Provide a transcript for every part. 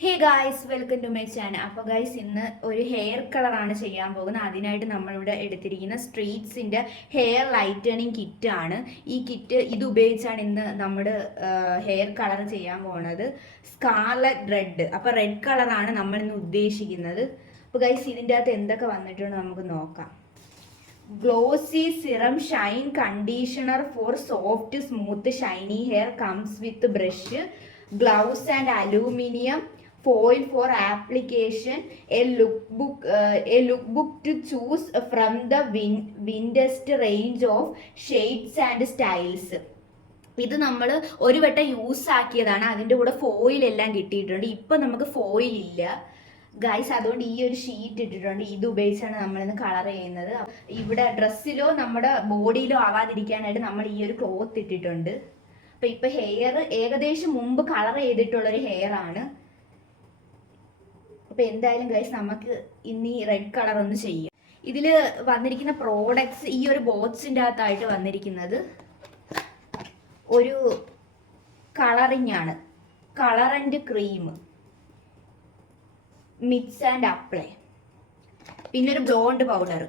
Hey guys welcome to my channel അപ്പോൾ guys ഇന്ന് ഒരു ഹെയർ കളറാണ് ചെയ്യാൻ പോകുന്നത്. അതിനായിട്ട് നമ്മളിവിടെ എടുത്തിരിക്കുന്ന സ്ട്രീറ്റ്സിന്റെ ഹെയർ ലൈറ്റേണിങ് കിറ്റ് ആണ്. ഈ കിറ്റ് ഇത് ഉപയോഗിച്ചാണ് ഇന്ന് നമ്മുടെ ഹെയർ കളർ ചെയ്യാൻ പോകുന്നത് സ്കാർലറ്റ് റെഡ് അപ്പോൾ റെഡ് കളറാണ് നമ്മൾ ഇന്ന് ഉദ്ദേശിക്കുന്നത്. അപ്പോൾ ഗൈസ് ഇതിന്റെ അകത്ത് എന്തൊക്കെ വന്നിട്ടുണ്ട് നമുക്ക് നോക്കാം. Glossy serum shine conditioner for soft smooth shiny hair comes with brush gloves and aluminium foil for application a book a a book to choose from the win widest range of shades and styles ഇത് നമ്മൾ ഒരു വട്ടം use ആക്കിയതാണ്. അതിന്റെ കൂടെ foil എല്ലാം കിട്ടിയിട്ടുണ്ട്. ഇപ്പം നമുക്ക് ഫോയിൽ ഇല്ല. ഗൈസ് അതുകൊണ്ട് ഈ ഒരു ഷീറ്റ് ഇട്ടിട്ടുണ്ട്. ഇത് ഉപയോഗിച്ചാണ് നമ്മളിന്ന് കളർ ചെയ്യുന്നത്. ഇവിടെ ഡ്രസ്സിലോ നമ്മുടെ ബോഡിയിലോ ആവാതിരിക്കാനായിട്ട് നമ്മൾ ഈ ഒരു ക്ലോത്ത് ഇട്ടിട്ടുണ്ട്. അപ്പം ഇപ്പം ഹെയർ ഏകദേശം മുമ്പ് കളർ ചെയ്തിട്ടുള്ളൊരു ഹെയർ ആണ്. അപ്പൊ എന്തായാലും ഗൈസ് നമുക്ക് ഇന്ന് ഈ റെഡ് കളർ ഒന്ന് ചെയ്യാം. ഇതിൽ വന്നിരിക്കുന്ന പ്രോഡക്ട്സ് ഈ ഒരു ബോക്സിന്റെ അകത്തായിട്ട് വന്നിരിക്കുന്നത് ഒരു കളറിംഗ് ആണ്. Colour and cream mix and apply പിന്നെ ഒരു ബ്ലോണ്ട് പൗഡർ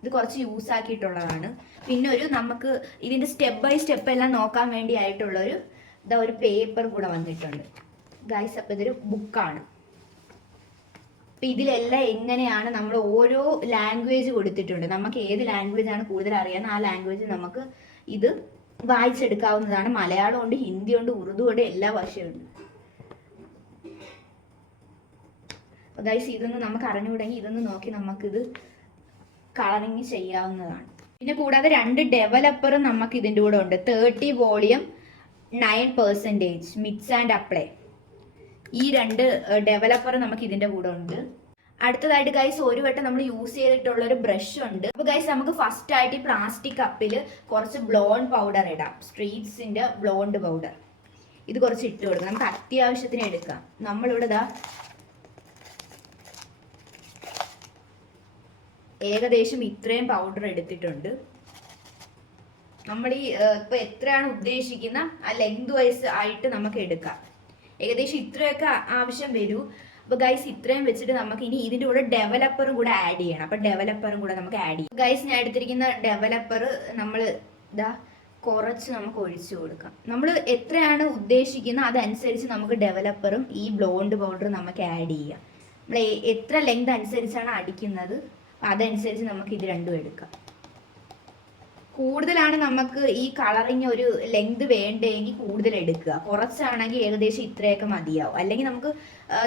ഇത് കുറച്ച് യൂസ് ആക്കിയിട്ടുള്ളതാണ്. പിന്നെ ഒരു നമുക്ക് ഇതിന്റെ സ്റ്റെപ്പ് ബൈ സ്റ്റെപ്പ് എല്ലാം നോക്കാൻ വേണ്ടി ആയിട്ടുള്ളൊരു ഇതാ ഒരു പേപ്പർ കൂടെ വന്നിട്ടുണ്ട്. ഗൈസ് അപ്പോൾ ഇതൊരു ബുക്കാണ് അപ്പം ഇതിലെല്ലാം എങ്ങനെയാണ് നമ്മൾ ഓരോ ലാംഗ്വേജ് കൊടുത്തിട്ടുണ്ട്. നമുക്ക് ഏത് ലാംഗ്വേജ് ആണ് കൂടുതൽ അറിയാവുന്ന ആ ലാംഗ്വേജ് നമുക്ക് ഇത് വായിച്ചെടുക്കാവുന്നതാണ്. മലയാളം ഉണ്ട് ഹിന്ദി ഉണ്ട് ഉറുദു ഉണ്ട് എല്ലാ ഭാഷയുണ്ട് ഗൈസ് ഇതൊന്ന് നമുക്ക് അറിഞ്ഞുകൂടെങ്കിൽ ഇതൊന്ന് നോക്കി നമുക്കിത് കളറിങ് ചെയ്യാവുന്നതാണ്. പിന്നെ കൂടാതെ രണ്ട് ഡെവലപ്പറും നമുക്ക് ഇതിന്റെ കൂടെ ഉണ്ട്. Thirty volume nine percentage mix and apply ഈ രണ്ട് ഡെവലപ്പർ നമുക്ക് ഇതിന്റെ കൂടെ ഉണ്ട്. അടുത്തതായിട്ട് ഗൈസ് ഒരു വട്ടം നമ്മൾ യൂസ് ചെയ്തിട്ടുള്ള ഒരു ബ്രഷ് ഉണ്ട്. അപ്പൊ ഗൈസ് നമുക്ക് ഫസ്റ്റ് ആയിട്ട് ഈ പ്ലാസ്റ്റിക് കപ്പിൽ കുറച്ച് ബ്ലോണ്ട് പൗഡർ ഇടാം. സ്ട്രീറ്റ്സിന്റെ ബ്ലോണ്ട് പൗഡർ ഇത് കുറച്ച് ഇട്ട് കൊടുക്കാം. നമുക്ക് അത്യാവശ്യത്തിന് എടുക്കാം. നമ്മളിവിടെ ഇതാ ഏകദേശം ഇത്രയും പൗഡർ എടുത്തിട്ടുണ്ട്. നമ്മൾ ഈ ഇപ്പൊ എത്രയാണ് ഉദ്ദേശിക്കുന്ന ആ ലെങ്ത് വൈസ് ആയിട്ട് നമുക്ക് എടുക്കാം. ഏകദേശം ഇത്രയൊക്കെ ആവശ്യം വരൂ. അപ്പൊ ഗൈസ് ഇത്രയും വെച്ചിട്ട് നമുക്ക് ഇനി ഇതിന്റെ കൂടെ ഡെവലപ്പറും കൂടെ ആഡ് ചെയ്യണം. അപ്പൊ ഡെവലപ്പറും കൂടെ നമുക്ക് ആഡ് ചെയ്യാം. ഗൈസ് ഞാൻ എടുത്തിരിക്കുന്ന ഡെവലപ്പർ നമ്മൾ ഇതാ കുറച്ച് നമുക്ക് ഒഴിച്ചു കൊടുക്കാം. നമ്മൾ എത്രയാണ് ഉദ്ദേശിക്കുന്നത് അതനുസരിച്ച് നമുക്ക് ഡെവലപ്പറും ഈ ബ്ലോണ്ട് പൗഡറും നമുക്ക് ആഡ് ചെയ്യാം. നമ്മൾ എത്ര ലെങ്ത് അനുസരിച്ചാണ് അടിക്കുന്നത്? അതനുസരിച്ച് നമുക്ക് ഇത് രണ്ടും എടുക്കാം. കൂടുതലാണ് നമുക്ക് ഈ കളറിങ് ഒരു ലെങ്ത് വേണ്ടെങ്കിൽ കൂടുതൽ എടുക്കുക. കുറച്ചാണെങ്കിൽ ഏകദേശം ഇത്രയൊക്കെ മതിയാവും. അല്ലെങ്കിൽ നമുക്ക്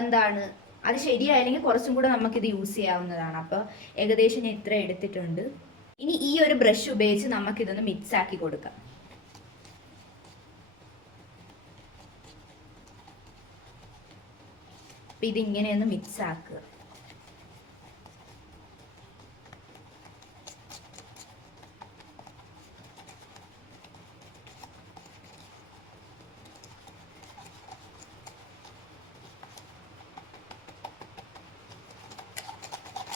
എന്താണ് അത് ശരിയായില്ലെങ്കിൽ കുറച്ചും കൂടെ നമുക്കിത് യൂസ് ചെയ്യാവുന്നതാണ്. അപ്പോൾ ഏകദേശം ഞാൻ ഇത്ര എടുത്തിട്ടുണ്ട്. ഇനി ഈ ഒരു ബ്രഷ് ഉപയോഗിച്ച് നമുക്കിതൊന്ന് മിക്സ് ആക്കി കൊടുക്കാം. അപ്പം ഇതിങ്ങനെയൊന്ന് മിക്സ് ആക്കുക.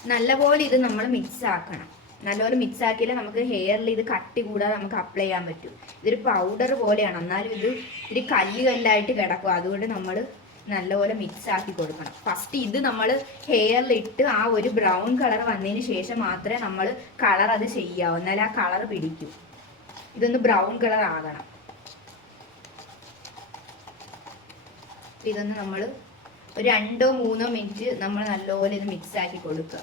നല്ലപോലെ ഇത് നമ്മൾ മിക്സ് ആക്കണം. നല്ലപോലെ മിക്സ് ആക്കിയാലേ നമുക്ക് ഹെയറിൽ ഇത് കട്ടി കൂടാതെ നമുക്ക് അപ്ലൈ ചെയ്യാൻ പറ്റും. ഇതൊരു പൗഡർ പോലെയാണ്. എന്നാലും ഇത് ഇത്തിരി കല്ല് കല്ലായിട്ട് കിടക്കും. അതുകൊണ്ട് നമ്മൾ നല്ലപോലെ മിക്സ് ആക്കി കൊടുക്കണം. ഫസ്റ്റ് ഇത് നമ്മൾ ഹെയറിൽ ഇട്ട് ആ ഒരു ബ്രൗൺ കളർ വന്നതിന് ശേഷം മാത്രമേ നമ്മൾ കളർ അത് ചെയ്യാവൂ. എന്നാലും ആ കളർ പിടിക്കും. ഇതൊന്ന് ബ്രൗൺ കളർ ആകണം. ഇതൊന്ന് നമ്മൾ ഒരു രണ്ടോ മൂന്നോ മിനിറ്റ് നമ്മൾ നല്ലപോലെ ഇത് മിക്സ് ആക്കി കൊടുക്കുക.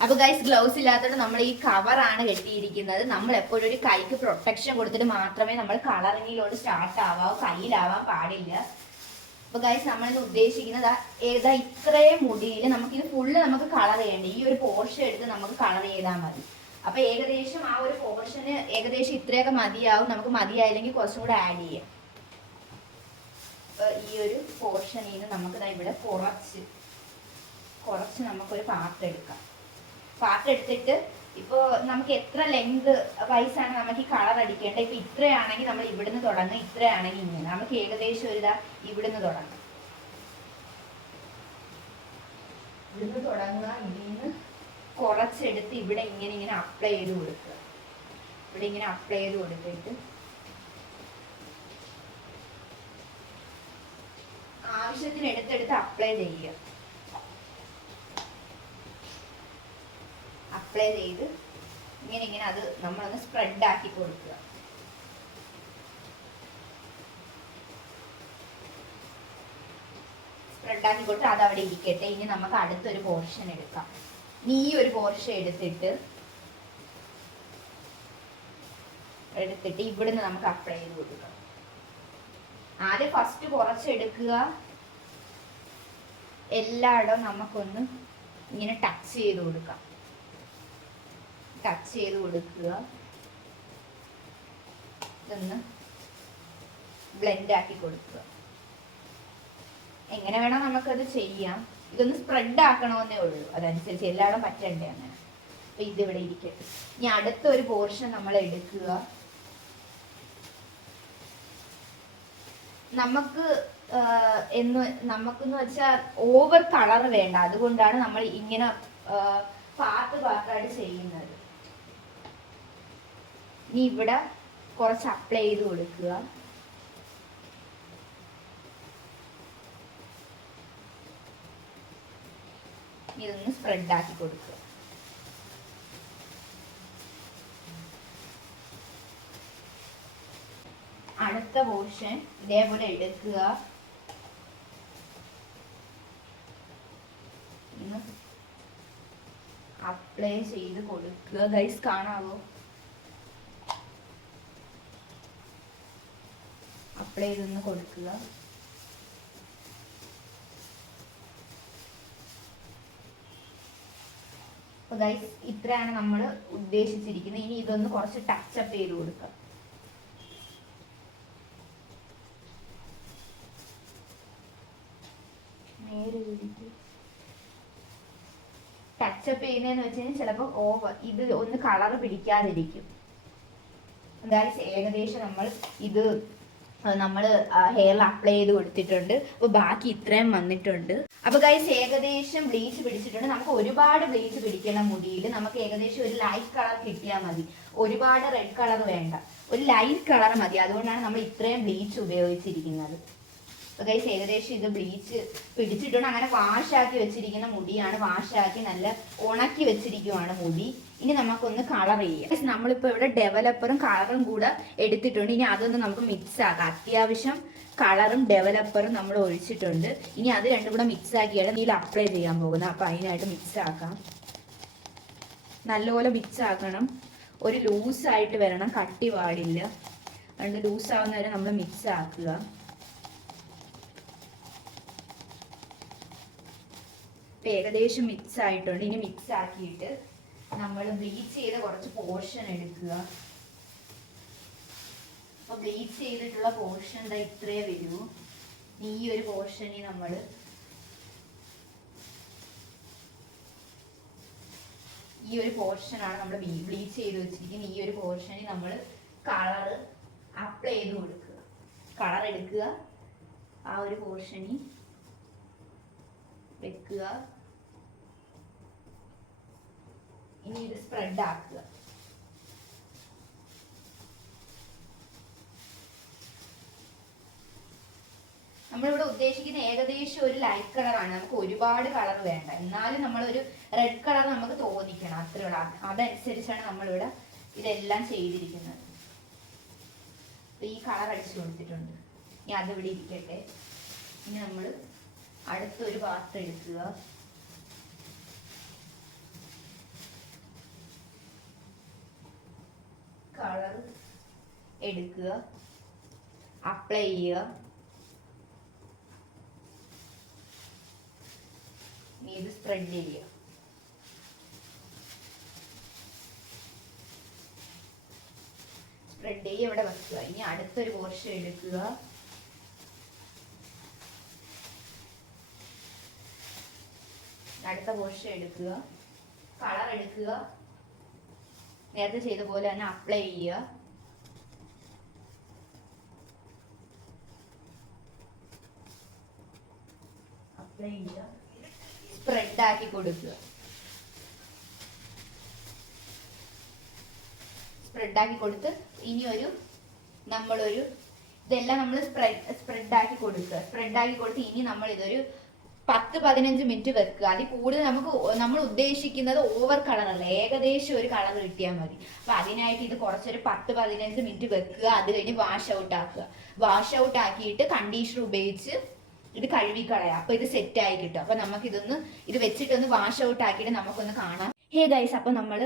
അപ്പൊ ഗൈസ് ഗ്ലൗസ് ഇല്ലാത്തതുകൊണ്ട് നമ്മൾ ഈ കവറാണ് കെട്ടിയിരിക്കുന്നത്. നമ്മൾ എപ്പോഴും ഒരു കൈക്ക് പ്രൊട്ടക്ഷൻ കൊടുത്തിട്ട് മാത്രമേ നമ്മൾ കളറിങ്ങിലോട്ട് സ്റ്റാർട്ട് ആവാം കയ്യിലാവാൻ പാടില്ല. അപ്പൊ ഗൈസ് നമ്മളിന്ന് ഉദ്ദേശിക്കുന്നത് ഏതാ ഇത്രയും മുടിയിൽ നമുക്ക് ഇത് ഫുള്ള് നമുക്ക് കളർ ചെയ്യണ്ട? ഈ ഒരു പോർഷൻ എടുത്ത് നമുക്ക് കളർ ചെയ്താൽ മതി. അപ്പൊ ഏകദേശം ആ ഒരു പോർഷന് ഏകദേശം ഇത്രയൊക്കെ മതിയാവും. നമുക്ക് മതിയായില്ലെങ്കിൽ കുറച്ചും കൂടെ ആഡ് ചെയ്യാം. ഈ ഒരു പോർഷനിൽ നിന്ന് നമുക്ക് ഇവിടെ കുറച്ച് കുറച്ച് നമുക്കൊരു പാത്രം എടുക്കാം. പാത്രം എടുത്തിട്ട് ഇപ്പോൾ നമുക്ക് എത്ര ലെങ്ത് വൈസാണ് നമുക്ക് ഈ കളർ അടിക്കേണ്ടത്? ഇപ്പൊ ഇത്രയാണെങ്കിൽ നമ്മൾ ഇവിടുന്ന് തുടങ്ങും ഇത്രയാണെങ്കിൽ ഇങ്ങനെ. നമുക്ക് ഏകദേശം ഒരു ഇതാ ഇവിടുന്ന് തുടങ്ങാം. ഇവിടുന്ന് തുടങ്ങുക ഇതിന്ന് കുറച്ചെടുത്ത് ഇവിടെ ഇങ്ങനെ ഇങ്ങനെ അപ്ലൈ ചെയ്ത് കൊടുക്കുക. ഇവിടെ ഇങ്ങനെ അപ്ലൈ ചെയ്ത് കൊടുത്തിട്ട് ആവശ്യത്തിന് എടുത്തെടുത്ത് അപ്ലൈ ചെയ്യുക. അപ്ലൈ ചെയ്ത് ഇങ്ങനെ ഇങ്ങനെ അത് നമ്മളൊന്ന് സ്പ്രെഡ് ആക്കി കൊടുക്കുക. സ്പ്രെഡ് ആക്കി കൊടുത്ത് അത് അവിടെ ഇരിക്കട്ടെ. ഇനി നമുക്ക് അടുത്തൊരു പോർഷൻ എടുക്കാം. ഈ ഒരു പോർഷൻ എടുത്തിട്ട് എടുത്തിട്ട് ഇവിടുന്ന് നമുക്ക് അപ്ലൈ ചെയ്ത് കൊടുക്കാം. ആദ്യം ഫസ്റ്റ് കുറച്ച് എടുക്കുക എല്ലായിടവും നമുക്കൊന്ന് ഇങ്ങനെ ടച്ച് ചെയ്ത് കൊടുക്കാം. ടച്ച് ചെയ്ത് കൊടുക്കുക. ഇതൊന്ന് ബ്ലെൻഡ് ആക്കി കൊടുക്കുക. എങ്ങനെ വേണം നമുക്കത് ചെയ്യാം. ഇതൊന്ന് സ്പ്രെഡ് ആക്കണമെന്നേ ഉള്ളൂ. അതനുസരിച്ച് എല്ലായിടം പറ്റണ്ടേ അങ്ങനെ. അപ്പൊ ഇതിവിടെ ഇരിക്കട്ടെ. ഇനി അടുത്തൊരു പോർഷൻ നമ്മൾ എടുക്കുക നമുക്ക് എന്ന് നമുക്കെന്ന് വെച്ചാൽ ഓവർ കളർ വേണ്ട. അതുകൊണ്ടാണ് നമ്മൾ ഇങ്ങനെ പാർട്ട് പാർട്ടായിട്ട് ചെയ്യുന്നത്. ഇനി ഇവിടെ കുറച്ച് അപ്ലൈ ചെയ്ത് കൊടുക്കുക. ഇതൊന്ന് സ്പ്രെഡ് ആക്കി കൊടുക്കുക. അടുത്ത പോർഷൻ ഇതേപോലെ എടുക്കുക. അപ്ലൈ ചെയ്ത് കൊടുക്കുക. ഗൈസ് കാണാവോ? അപ്ലൈ ചെയ്തൊന്ന് കൊടുക്കുക. അപ്പൊ ഗൈസ് ഇത്രയാണ് നമ്മൾ ഉദ്ദേശിച്ചിരിക്കുന്നത്. ഇനി ഇതൊന്ന് കുറച്ച് ടച്ചപ്പ് ചെയ്ത് കൊടുക്കുക ടച്ചപ്പ് ചെയ്യുന്നതെന്ന് വെച്ച് കഴിഞ്ഞാൽ ചിലപ്പോൾ ഓവർ ഇത് ഒന്ന് കളർ പിടിക്കാതിരിക്കും. എന്തായാലും ഏകദേശം നമ്മൾ ഇത് നമ്മൾ ഹെയറിൽ അപ്ലൈ ചെയ്ത് കൊടുത്തിട്ടുണ്ട്. അപ്പോൾ ബാക്കി ഇത്രയും വന്നിട്ടുണ്ട്. അപ്പോൾ ഗൈസ് ഏകദേശം ബ്ലീച്ച് പിടിച്ചിട്ടുണ്ട്. നമുക്ക് ഒരുപാട് ബ്ലീച്ച് പിടിക്കണം മുടിയിൽ. നമുക്ക് ഏകദേശം ഒരു ലൈറ്റ് കളർ കിട്ടിയാൽ മതി. ഒരുപാട് റെഡ് കളർ വേണ്ട. ഒരു ലൈറ്റ് കളർ മതി. അതുകൊണ്ടാണ് നമ്മൾ ഇത്രയും ബ്ലീച്ച് ഉപയോഗിച്ചിരിക്കുന്നത്. അപ്പോൾ ഏകദേശം ഇത് ബ്ലീച്ച് പിടിച്ചിട്ടുണ്ട്. അങ്ങനെ വാഷാക്കി വെച്ചിരിക്കുന്ന മുടിയാണ്. വാഷാക്കി നല്ല ഉണക്കി വെച്ചിരിക്കുവാണ് മുടി. ഇനി നമുക്കൊന്ന് കളർ ചെയ്യാം. Guys, നമ്മളിപ്പോൾ ഇവിടെ ഡെവലപ്പറും കളറും കൂടെ എടുത്തിട്ടുണ്ട്. ഇനി അതൊന്ന് നമുക്ക് മിക്സ് ആക്കാം. അത്യാവശ്യം കളറും ഡെവലപ്പറും നമ്മൾ ഒഴിച്ചിട്ടുണ്ട്. ഇനി അത് രണ്ടും കൂടെ മിക്സ് ആക്കിയാണ് ഇതിൽ അപ്ലൈ ചെയ്യാൻ പോകുന്നത്. അപ്പോൾ അതിനായിട്ട് മിക്സ് ആക്കാം. നല്ലപോലെ മിക്സ് ആക്കണം. ഒരു ലൂസായിട്ട് വരണം. കട്ടി പാടില്ല. അതുകൊണ്ട് ലൂസ് ആവുന്ന നമ്മൾ മിക്സ് ആക്കുക. ഇപ്പൊ ഏകദേശം മിക്സ് ആയിട്ടുണ്ട്. ഇനി മിക്സ് ആക്കിയിട്ട് നമ്മൾ ബ്ലീച്ച് ചെയ്ത കുറച്ച് പോർഷൻ എടുക്കുക. അപ്പൊ ബ്ലീച്ച് ചെയ്തിട്ടുള്ള പോർഷൻ എന്താ ഇത്രേ വരൂ. ഈ ഒരു പോർഷനിൽ നമ്മൾ ഈ ഒരു പോർഷനാണ് നമ്മൾ ബ്ലീച്ച് ചെയ്ത് വെച്ചിരിക്കുന്നത്. ഈ ഒരു പോർഷനിൽ നമ്മൾ കളർ അപ്ലൈ ചെയ്ത് കൊടുക്കുക. കളർ എടുക്കുക. ആ ഒരു പോർഷനിൽ വെക്കുക. ഇനി ഇത് സ്പ്രെഡ് ആക്കുക. നമ്മളിവിടെ ഉദ്ദേശിക്കുന്ന ഏകദേശം ഒരു ലൈറ്റ് കളറാണ് നമുക്ക് ഒരുപാട് കളർ വേണ്ട. എന്നാലും ഒരു റെഡ് കളർ നമുക്ക് തോന്നിക്കണം. അത്രയുള്ള അതനുസരിച്ചാണ് നമ്മളിവിടെ ഇതെല്ലാം ചെയ്തിരിക്കുന്നത്. ഈ കളർ അടിച്ചു കൊടുത്തിട്ടുണ്ട്. ഇനി അതിവിടെ ഇരിക്കട്ടെ. ഇനി നമ്മൾ അടുത്തൊരു പാത്രം എടുക്കുക. കളർ എടുക്കുക. അപ്ലൈ ചെയ്യുക. ഇത് സ്പ്രെഡ് ചെയ്യുക. സ്പ്രെഡ് ചെയ്യുക ഇവിടെ വെക്കുക. ഇനി അടുത്തൊരു പോർഷൻ എടുക്കുക. അടുത്ത പോർഷൻ എടുക്കുക. കളർ എടുക്കുക. നേരത്തെ ചെയ്ത പോലെ തന്നെ അപ്ലൈ ചെയ്യുക. അപ്ലൈ ചെയ്യുക. സ്പ്രെഡ് ആക്കി കൊടുക്കുക. സ്പ്രെഡ് ആക്കി കൊടുത്ത് ഇനി ഒരു നമ്മളൊരു ഇതെല്ലാം നമ്മൾ സ്പ്രെഡ് സ്പ്രെഡ് ആക്കി കൊടുക്കുക. സ്പ്രെഡ് ആക്കി കൊടുത്ത് ഇനി നമ്മൾ ഇതൊരു പത്ത് പതിനഞ്ച് മിനിറ്റ് വെക്കുക. അതിൽ കൂടുതൽ നമുക്ക് നമ്മൾ ഉദ്ദേശിക്കുന്നത് ഓവർ കളർ അല്ല. ഏകദേശം ഒരു കളർ കിട്ടിയാൽ മതി. അപ്പൊ അതിനായിട്ട് ഇത് കുറച്ചൊരു പത്ത് പതിനഞ്ച് മിനിറ്റ് വെക്കുക. അത് കഴിഞ്ഞ് വാഷ് ഔട്ട് ആക്കുക. വാഷ് ഔട്ട് ആക്കിയിട്ട് കണ്ടീഷണർ ഉപയോഗിച്ച് ഇത് കഴുകി കളയാം അപ്പൊ ഇത് സെറ്റ് ആയി കിട്ടും. അപ്പൊ നമുക്ക് ഇതൊന്ന് ഇത് വെച്ചിട്ടൊന്ന് വാഷ് ഔട്ട് ആക്കിയിട്ട് നമുക്കൊന്ന് കാണാം. ഹേ ഗൈസ് അപ്പോൾ നമ്മൾ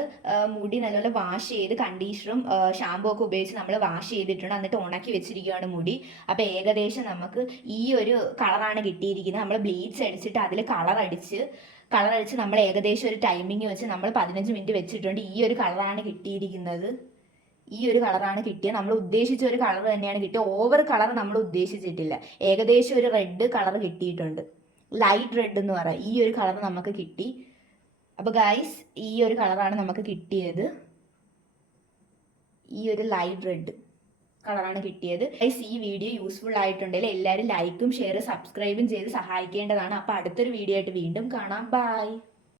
മുടി നല്ലപോലെ വാഷ് ചെയ്ത് കണ്ടീഷണറും ഷാമ്പൂ ഒക്കെ ഉപയോഗിച്ച് നമ്മൾ വാഷ് ചെയ്തിട്ടുണ്ട്. എന്നിട്ട് ഉണക്കി വെച്ചിരിക്കുകയാണ് മുടി. അപ്പോൾ ഏകദേശം നമുക്ക് ഈ ഒരു കളറാണ് കിട്ടിയിരിക്കുന്നത്. നമ്മൾ ബ്ലീച്ച് അടിച്ചിട്ട് അതിൽ കളർ അടിച്ച് കളർ അടിച്ച് നമ്മൾ ഏകദേശം ഒരു ടൈമിംഗ് വെച്ച് നമ്മൾ പതിനഞ്ച് മിനിറ്റ് വെച്ചിട്ടുണ്ട് ഈ ഒരു കളറാണ് കിട്ടിയിരിക്കുന്നത്. ഈ ഒരു കളറാണ് കിട്ടിയത്. നമ്മൾ ഉദ്ദേശിച്ച ഒരു കളർ തന്നെയാണ് കിട്ടിയത്. ഓവർ കളർ നമ്മൾ ഉദ്ദേശിച്ചിട്ടില്ല. ഏകദേശം ഒരു റെഡ് കളർ കിട്ടിയിട്ടുണ്ട്. ലൈറ്റ് റെഡ് എന്ന് പറയാം. ഈ ഒരു കളർ നമുക്ക് കിട്ടി. അപ്പോൾ ഗൈസ് ഈ ഒരു കളറാണ് നമുക്ക് കിട്ടിയത്. ഈ ഒരു ലൈറ്റ് റെഡ് കളറാണ് കിട്ടിയത്. ഗൈസ് ഈ വീഡിയോ യൂസ്ഫുൾ ആയിട്ടുണ്ടെങ്കിൽ എല്ലാവരും ലൈക്കും ഷെയറും സബ്സ്ക്രൈബും ചെയ്ത് സഹായിക്കേണ്ടതാണ്. അപ്പോൾ അടുത്തൊരു വീഡിയോ ആയിട്ട് വീണ്ടും കാണാം. ബൈ